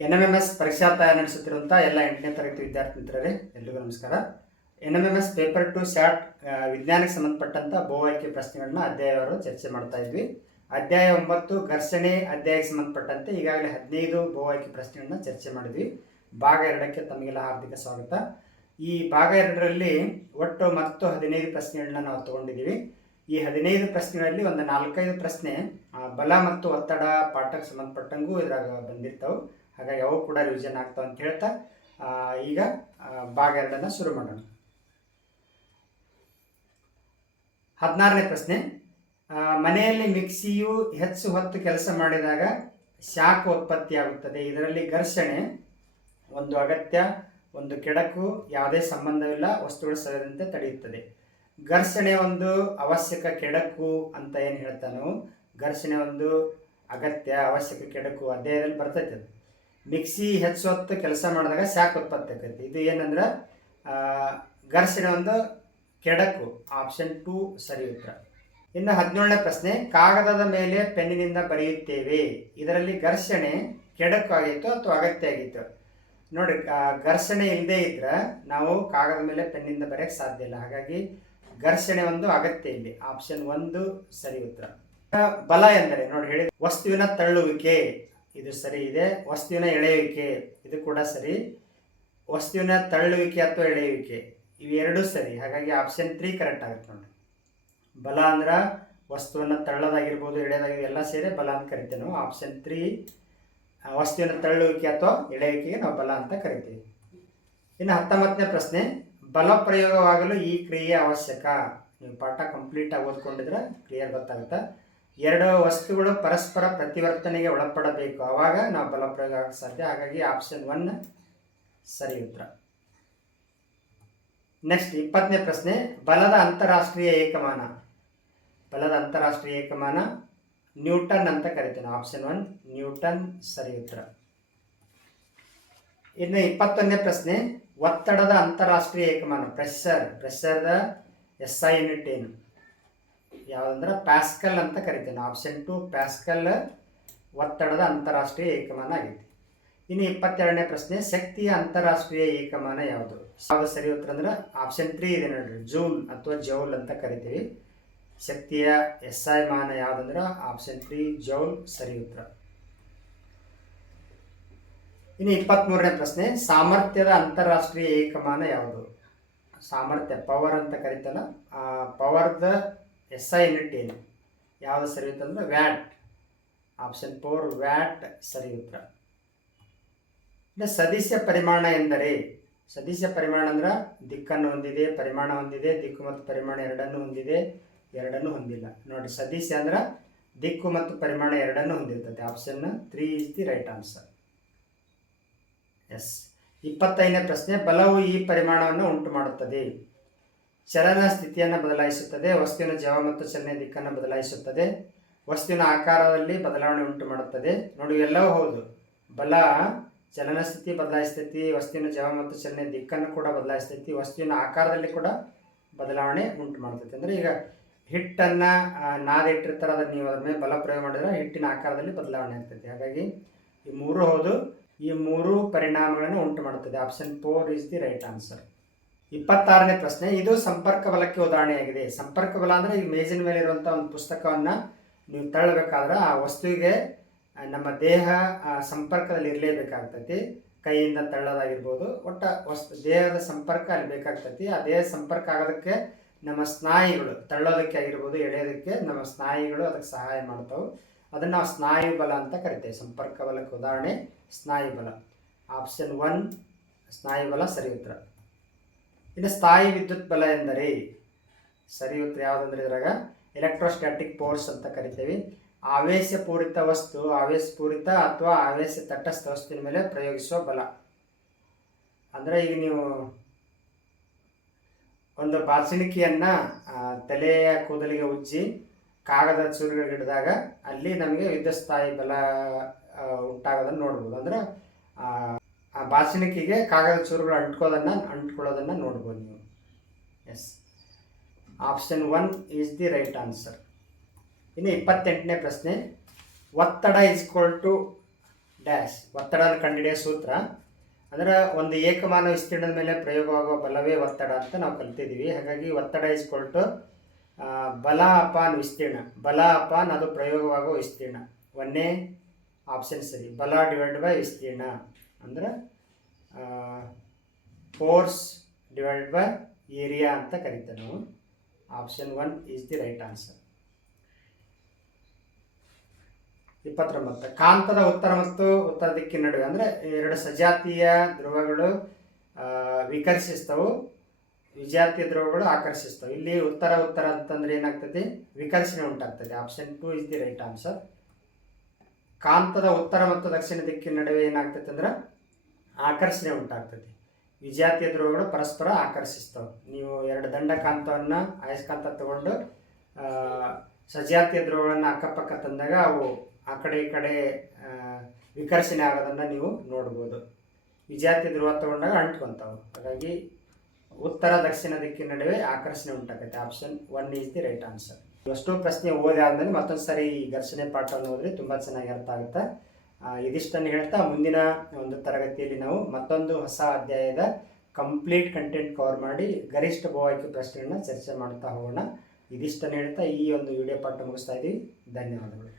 NMMS ಪರೀಕ್ಷಾ ತಯಾರಿ ನಡೆಸುತ್ತಿರುವಂಥ ಎಲ್ಲ 8ನೇ ತರಗತಿ ವಿದ್ಯಾರ್ಥಿ ಮಿತ್ರರೇ, ಎಲ್ರಿಗೂ ನಮಸ್ಕಾರ. NMMS ಪೇಪರ್ 2 ಶಾರ್ಟ್ ವಿಜ್ಞಾನಕ್ಕೆ ಸಂಬಂಧಪಟ್ಟಂಥ ಬಹು ಆಯ್ಕೆ ಪ್ರಶ್ನೆಗಳನ್ನ ಅಧ್ಯಾಯವರು ಚರ್ಚೆ ಮಾಡ್ತಾ ಇದ್ವಿ. ಅಧ್ಯಾಯ 9 ಘರ್ಷಣೆ ಅಧ್ಯಾಯಕ್ಕೆ ಸಂಬಂಧಪಟ್ಟಂತೆ ಈಗಾಗಲೇ 15 ಬಹು ಆಯ್ಕೆ ಪ್ರಶ್ನೆಗಳನ್ನ ಚರ್ಚೆ ಮಾಡಿದ್ವಿ. ಭಾಗ 2ಕ್ಕೆ ತಮಗೆಲ್ಲ ಹಾರ್ದಿಕ ಸ್ವಾಗತ. ಈ ಭಾಗ 2ರಲ್ಲಿ ಒಟ್ಟು ಮತ್ತು 15 ಪ್ರಶ್ನೆಗಳನ್ನ ನಾವು ತಗೊಂಡಿದ್ದೀವಿ. ಈ 15 ಪ್ರಶ್ನೆಗಳಲ್ಲಿ ಒಂದು 4-5 ಪ್ರಶ್ನೆ ಬಲ ಮತ್ತು ಒತ್ತಡ ಪಾಠಕ್ಕೆ ಸಂಬಂಧಪಟ್ಟಂಗೂ ಇದ್ರಾಗ ಬಂದಿರ್ತಾವೆ. ಹಾಗಾಗಿ ಅವು ಕೂಡ ರಿವಿಷನ್ ಆಗ್ತಾವೆ ಅಂತ ಹೇಳ್ತಾ ಈಗ ಭಾಗ 2 ಶುರು ಮಾಡೋಣ. 16ನೇ ಪ್ರಶ್ನೆ, ಮನೆಯಲ್ಲಿ ಮಿಕ್ಸಿಯು ಹೆಚ್ಚು ಹೊತ್ತು ಕೆಲಸ ಮಾಡಿದಾಗ ಶಾಖ ಉತ್ಪತ್ತಿಯಾಗುತ್ತದೆ. ಇದರಲ್ಲಿ ಘರ್ಷಣೆ ಒಂದು ಅಗತ್ಯ, ಒಂದು ಕೆಡಕು, ಯಾವುದೇ ಸಂಬಂಧವಿಲ್ಲ, ವಸ್ತುಗಳು ಸರಿದಂತೆ ತಡೆಯುತ್ತದೆ. ಘರ್ಷಣೆ ಒಂದು ಅವಶ್ಯಕ, ಕೆಡಕು ಅಂತ ಏನು ಹೇಳ್ತಾನೋ, ಘರ್ಷಣೆ ಒಂದು ಅಗತ್ಯ, ಅವಶ್ಯಕ, ಕೆಡಕು ಅಧ್ಯಾಯದಲ್ಲಿ ಬರ್ತೈತೆ. ಮಿಕ್ಸಿ ಹೆಚ್ಚು ಹೊತ್ತು ಕೆಲಸ ಮಾಡಿದಾಗ ಶಾಖ ಉತ್ಪತ್ತಿ ಆಕೈತಿ. ಇದು ಏನಂದ್ರೆ ಘರ್ಷಣೆ ಒಂದು ಕೆಡಕು. ಆಪ್ಷನ್ 2 ಸರಿ ಉತ್ತರ. ಇನ್ನು 17ನೇ ಪ್ರಶ್ನೆ, ಕಾಗದದ ಮೇಲೆ ಪೆನ್ನಿನಿಂದ ಬರೆಯುತ್ತೇವೆ. ಇದರಲ್ಲಿ ಘರ್ಷಣೆ ಕೆಡಕು ಆಗಿತ್ತು ಅಥವಾ ಅಗತ್ಯ ಆಗಿತ್ತು? ನೋಡಿ, ಘರ್ಷಣೆ ಇಲ್ಲದೆ ಇದ್ರೆ ನಾವು ಕಾಗದ ಮೇಲೆ ಪೆನ್ನಿಂದ ಬರೆಯಕ್ಕೆ ಸಾಧ್ಯ ಇಲ್ಲ. ಹಾಗಾಗಿ ಘರ್ಷಣೆ ಒಂದು ಅಗತ್ಯ ಇಲ್ಲಿ. ಆಪ್ಷನ್ 1 ಸರಿ ಉತ್ತರ. ಬಲ ಎಂದರೆ ನೋಡಿ ಹೇಳಿ, ವಸ್ತುವಿನ ತಳ್ಳುವಿಕೆ, ಇದು ಸರಿ ಇದೆ. ವಸ್ತುವಿನ ಎಳೆಯುವಿಕೆ, ಇದು ಕೂಡ ಸರಿ. ವಸ್ತುವಿನ ತಳ್ಳುವಿಕೆ ಅಥವಾ ಎಳೆಯುವಿಕೆ, ಇವೆರಡೂ ಸರಿ. ಹಾಗಾಗಿ ಆಪ್ಷನ್ 3 ಕರೆಕ್ಟ್ ಆಗುತ್ತೆ ನೋಡಿ. ಬಲ ಅಂದ್ರೆ ವಸ್ತುವನ್ನು ತಳ್ಳೋದಾಗಿರ್ಬೋದು, ಎಳೆಯೋದಾಗಿರ್ಬೋದು, ಎಲ್ಲ ಸೇರಿ ಬಲ ಅಂತ ಕರಿತೇವೆ ನಾವು. ಆಪ್ಷನ್ 3 ವಸ್ತುವಿನ ತಳ್ಳುವಿಕೆ ಅಥವಾ ಎಳೆಯುವಿಕೆಗೆ ನಾವು ಬಲ ಅಂತ ಕರಿತೀವಿ. ಇನ್ನು 19ನೇ ಪ್ರಶ್ನೆ, ಬಲ ಪ್ರಯೋಗವಾಗಲು ಈ ಕ್ರಿಯೆ ಅವಶ್ಯಕ. ನೀವು ಪಾಠ ಕಂಪ್ಲೀಟಾಗಿ ಓದ್ಕೊಂಡಿದ್ರೆ ಕ್ಲಿಯರ್ ಗೊತ್ತಾಗುತ್ತೆ. ಎರಡು ವಸ್ತುಗಳು ಪರಸ್ಪರ ಪ್ರತಿವರ್ತನೆಗೆ ಒಳಪಡಬೇಕು, ಆವಾಗ ನಾವು ಬಲ ಪ್ರಯೋಗ ಆಗಕ್ಕೆ ಸಾಧ್ಯ. ಹಾಗಾಗಿ ಆಪ್ಷನ್ 1 ಸರಿ ಉತ್ತರ. ನೆಕ್ಸ್ಟ್ 20ನೇ ಪ್ರಶ್ನೆ, ಬಲದ ಅಂತಾರಾಷ್ಟ್ರೀಯ ಏಕಮಾನ. ಬಲದ ಅಂತಾರಾಷ್ಟ್ರೀಯ ಏಕಮಾನ ನ್ಯೂಟನ್ ಅಂತ ಕರಿತೇನೆ. ಆಪ್ಷನ್ 1 ನ್ಯೂಟನ್ ಸರಿ ಉತ್ತರ. ಇನ್ನು 21ನೇ ಪ್ರಶ್ನೆ, ಒತ್ತಡದ ಅಂತಾರಾಷ್ಟ್ರೀಯ ಏಕಮಾನ, ಪ್ರೆಷರ್ದ SI ಯೂನಿಟ್ ಏನು? ಯಾವುದಂದ್ರೆ ಪ್ಯಾಸ್ಕಲ್ ಅಂತ ಕರಿತೇನೆ. ಆಪ್ಷನ್ 2 ಪ್ಯಾಸ್ಕಲ್ ಒತ್ತಡದ ಅಂತಾರಾಷ್ಟ್ರೀಯ ಏಕಮಾನ ಆಗೈತಿ. ಇನ್ನು 22ನೇ ಪ್ರಶ್ನೆ, ಶಕ್ತಿಯ ಅಂತಾರಾಷ್ಟ್ರೀಯ ಏಕಮಾನ ಯಾವುದು? ಸರಿ ಉತ್ತರ ಅಂದ್ರೆ ಆಪ್ಷನ್ 3 ಇದೆ ನೋಡ್ರಿ, ಜೂಲ್ ಅಥವಾ ಜೌಲ್ ಅಂತ ಕರಿತೀವಿ. ಶಕ್ತಿಯ SI ಮಾನ ಯಾವುದಂದ್ರೆ ಆಪ್ಷನ್ 3 ಜೌಲ್ ಸರಿ ಉತ್ತರ. ಇನ್ನು 23ನೇ ಪ್ರಶ್ನೆ, ಸಾಮರ್ಥ್ಯದ ಅಂತಾರಾಷ್ಟ್ರೀಯ ಏಕಮಾನ ಯಾವುದು? ಸಾಮರ್ಥ್ಯ ಪವರ್ ಅಂತ ಕರಿತಲ್ಲ, ಪವರ್ದ SI ಯೂನಿಟ್ ಏನು? ಯಾವುದು ಸರಿ ಉತ್ತರ ಅಂದ್ರೆ ವ್ಯಾಟ್. ಆಪ್ಷನ್ 4 ವ್ಯಾಟ್ ಸರಿ ಉತ್ತರ. ಇನ್ನು ಸದಿಶ ಪರಿಮಾಣ ಎಂದರೆ? ಸದಿಶ ಪರಿಮಾಣ ಅಂದ್ರೆ ದಿಕ್ಕನ್ನು ಹೊಂದಿದೆ, ಪರಿಮಾಣ ಹೊಂದಿದೆ, ದಿಕ್ಕು ಮತ್ತು ಪರಿಮಾಣ ಎರಡನ್ನು ಹೊಂದಿದೆ, ಎರಡನ್ನು ಹೊಂದಿಲ್ಲ. ನೋಡಿ, ಸದಿಶ ಅಂದ್ರೆ ದಿಕ್ಕು ಮತ್ತು ಪರಿಮಾಣ ಎರಡನ್ನು ಹೊಂದಿರ್ತದೆ. Option 3 is the right answer. Yes. 25ನೇ ಪ್ರಶ್ನೆ, ಬಲವು ಈ ಪರಿಮಾಣವನ್ನು ಉಂಟು ಮಾಡುತ್ತದೆ. ಚಲನ ಸ್ಥಿತಿಯನ್ನು ಬದಲಾಯಿಸುತ್ತದೆ, ವಸ್ತುವಿನ ಜವ ಮತ್ತು ಚಲನೆ ದಿಕ್ಕನ್ನು ಬದಲಾಯಿಸುತ್ತದೆ, ವಸ್ತುವಿನ ಆಕಾರದಲ್ಲಿ ಬದಲಾವಣೆ ಉಂಟು ಮಾಡುತ್ತದೆ. ನೋಡಿ, ಎಲ್ಲವೂ ಹೌದು. ಬಲ ಚಲನ ಸ್ಥಿತಿ ಬದಲಾಯಿಸ್ತೈತಿ, ವಸ್ತುವಿನ ಜವ ಮತ್ತು ಚಲನೆ ದಿಕ್ಕನ್ನು ಕೂಡ ಬದಲಾಯಿಸ್ತೈತಿ, ವಸ್ತುವಿನ ಆಕಾರದಲ್ಲಿ ಕೂಡ ಬದಲಾವಣೆ ಉಂಟು ಮಾಡ್ತೈತಿ. ಅಂದರೆ ಈಗ ಹಿಟ್ಟನ್ನು ನಾದಿಟ್ಟಿರ್ತಾರೆ, ಅದನ್ನು ನೀವು ಅದ್ರ ಮೇಲೆ ಬಲ ಪ್ರಯೋಗ ಮಾಡಿದ್ರೆ ಹಿಟ್ಟಿನ ಆಕಾರದಲ್ಲಿ ಬದಲಾವಣೆ ಆಗ್ತೈತಿ. ಹಾಗಾಗಿ ಈ ಮೂರು ಹೌದು. ಈ ಮೂರು ಪರಿಣಾಮಗಳನ್ನು ಉಂಟು ಮಾಡುತ್ತದೆ. Option 4 is the right answer. 26ನೇ ಪ್ರಶ್ನೆ, ಇದು ಸಂಪರ್ಕ ಬಲಕ್ಕೆ ಉದಾಹರಣೆಯಾಗಿದೆ. ಸಂಪರ್ಕ ಬಲ ಅಂದರೆ ಈ ಮೇಜಿನ ಮೇಲೆ ಇರುವಂಥ ಒಂದು ಪುಸ್ತಕವನ್ನು ನೀವು ತಳ್ಳಬೇಕಾದ್ರೆ ಆ ವಸ್ತುವಿಗೆ ನಮ್ಮ ದೇಹ ಸಂಪರ್ಕದಲ್ಲಿ ಇರಲೇಬೇಕಾಗ್ತೈತಿ. ಕೈಯಿಂದ ತಳ್ಳೋದಾಗಿರ್ಬೋದು, ದೇಹದ ಸಂಪರ್ಕ ಅಲ್ಲಿ ಬೇಕಾಗ್ತೈತಿ. ಆ ದೇಹದ ಸಂಪರ್ಕ ಆಗೋದಕ್ಕೆ ನಮ್ಮ ಸ್ನಾಯುಗಳು, ತಳ್ಳೋದಕ್ಕೆ ಆಗಿರ್ಬೋದು, ಎಳೆಯೋದಕ್ಕೆ ನಮ್ಮ ಸ್ನಾಯುಗಳು ಅದಕ್ಕೆ ಸಹಾಯ ಮಾಡ್ತಾವೆ. ಅದನ್ನು ನಾವು ಸ್ನಾಯು ಬಲ ಅಂತ ಕರಿತೇವೆ. ಸಂಪರ್ಕ ಬಲಕ್ಕೆ ಉದಾಹರಣೆ ಸ್ನಾಯು ಬಲ. ಆಪ್ಷನ್ 1 ಸ್ನಾಯು ಬಲ ಸರಿ ಉತ್ತರ. ಇನ್ನು ಸ್ಥಾಯಿ ವಿದ್ಯುತ್ ಬಲ ಎಂದರೆ? ಸರಿ ಉತ್ತರ ಯಾವುದಂದ್ರೆ ಇದ್ರಾಗ ಎಲೆಕ್ಟ್ರೋಸ್ಟ್ಯಾಟಿಕ್ ಫೋರ್ಸ್ ಅಂತ ಕರಿತೇವೆ. ಆವೇಶಪೂರಿತ ವಸ್ತು, ಆವೇಶಪೂರಿತ ಅಥವಾ ಆವೇಶ ತಟಸ್ಥ ವಸ್ತುವಿನ ಮೇಲೆ ಪ್ರಯೋಗಿಸುವ ಬಲ. ಅಂದರೆ ಈಗ ನೀವು ಒಂದು ಬಾಚಣಿಕೆಯನ್ನು ತಲೆಯ ಕೂದಲಿಗೆ ಉಜ್ಜಿ ಕಾಗದ ಚೂರುಗಳಿಗೆ ಹಿಡಿದಾಗ ಅಲ್ಲಿ ನಮಗೆ ವಿದ್ಯುತ್ ಸ್ಥಾಯಿ ಬಲ ಉಂಟಾಗೋದನ್ನು ನೋಡ್ಬೋದು. ಅಂದರೆ ಆ ಬಾಚಣಿಕೆಗೆ ಕಾಗದ ಚೂರುಗಳು ಅಂಟ್ಕೊಳ್ಳೋದನ್ನು ನೋಡ್ಬೋದು ನೀವು. Yes, option 1 is the right answer. ಇನ್ನು 28ನೇ ಪ್ರಶ್ನೆ, ಒತ್ತಡ = ಡ್ಯಾಶ್ ಒತ್ತಡವನ್ನು ಕಂಡುಹಿಡಿಯೋ ಸೂತ್ರ ಅಂದ್ರೆ ಒಂದು ಏಕಮಾನ ವಿಸ್ತೀರ್ಣದ ಮೇಲೆ ಪ್ರಯೋಗವಾಗುವ ಬಲವೇ ಒತ್ತಡ ಅಂತ ನಾವು ಕಲ್ತಿದ್ದೀವಿ. ಹಾಗಾಗಿ ಒತ್ತಡ ಇಸ್ಕೊಳ್ಟು ಬಲ ಅಪಾನ್ ವಿಸ್ತೀರ್ಣ. ಬಲ ಅಪಾನ್ ಅದು ಪ್ರಯೋಗವಾಗುವ ವಿಸ್ತೀರ್ಣ. ಒಂದೇ ಆಪ್ಷನ್ ಸರಿ. ಬಲ ಡಿವೈಡ್ ಬೈ ವಿಸ್ತೀರ್ಣ ಅಂದ್ರೆ ಫೋರ್ಸ್ ಡಿವೈಡ್ ಬೈ ಏರಿಯಾ ಅಂತ ಕರಿತೇವೆ ನಾವು. Option 1 is the right answer. 29. ಕಾಂತದ ಉತ್ತರ ಮತ್ತು ಉತ್ತರ ದಿಕ್ಕಿನ ನಡುವೆ ಅಂದರೆ ಎರಡು ಸಜಾತೀಯ ಧ್ರುವಗಳು ವಿಕರ್ಷಿಸ್ತವು, ವಿಜಾತೀಯ ಧ್ರುವಗಳು ಆಕರ್ಷಿಸ್ತವೆ. ಇಲ್ಲಿ ಉತ್ತರ ಅಂತಂದ್ರೆ ಏನಾಗ್ತದೆ? ವಿಕರ್ಷಣೆ ಉಂಟಾಗ್ತದೆ. Option 2 is the right answer. ಕಾಂತದ ಉತ್ತರ ಮತ್ತು ದಕ್ಷಿಣ ದಿಕ್ಕಿನ ನಡುವೆ ಏನಾಗ್ತದೆ ಅಂದ್ರೆ ಆಕರ್ಷಣೆ ಉಂಟಾಗ್ತದೆ. ವಿಜಾತೀಯ ಧ್ರುವಗಳು ಪರಸ್ಪರ ಆಕರ್ಷಿಸ್ತವೆ. ನೀವು ಎರಡು ದಂಡ ಕಾಂತವನ್ನು ಅಯಸ್ಕಾಂತ ತಗೊಂಡು ಸಜಾತೀಯ ಧ್ರುವಗಳನ್ನು ಅಕ್ಕಪಕ್ಕ ತಂದಾಗ ಅವು ಆ ಕಡೆ ಈ ಕಡೆ ವಿಕರ್ಷಣೆ ಆಗೋದನ್ನು ನೀವು ನೋಡ್ಬೋದು. ವಿಜಾತೀಯ ಧ್ರುವ ತಗೊಂಡಾಗ ಅಂಟ್ಕೊತಾವೆ. ಹಾಗಾಗಿ ಉತ್ತರ ದಕ್ಷಿಣ ದಿಕ್ಕಿನ ನಡುವೆ ಆಕರ್ಷಣೆ ಉಂಟಾಗುತ್ತೆ. Option 1 is the right answer. ಅಷ್ಟು ಪ್ರಶ್ನೆ ಓದಿ ಆದಮೇಲೆ ಮತ್ತೊಂದು ಸರಿ ಈ ಘರ್ಷಣೆ ಪಾಠವನ್ನು ಓದಿದ್ರೆ ತುಂಬ ಚೆನ್ನಾಗಿ ಅರ್ಥ ಆಗುತ್ತೆ. ಇದಿಷ್ಟನ್ನು ಹೇಳ್ತಾ ಮುಂದಿನ ಒಂದು ತರಗತಿಯಲ್ಲಿ ನಾವು ಮತ್ತೊಂದು ಹೊಸ ಅಧ್ಯಾಯದ ಕಂಪ್ಲೀಟ್ ಕಂಟೆಂಟ್ ಕವರ್ ಮಾಡಿ ಗರಿಷ್ಠ ಬಹುಆಯ್ಕೆ ಪ್ರಶ್ನೆಗಳನ್ನ ಚರ್ಚೆ ಮಾಡ್ತಾ ಹೋಗೋಣ. ಇದಿಷ್ಟನ್ನು ಹೇಳ್ತಾ ಈ ಒಂದು ವಿಡಿಯೋ ಪಾಠ ಮುಗಿಸ್ತಾ ಇದ್ದೀವಿ. ಧನ್ಯವಾದಗಳು.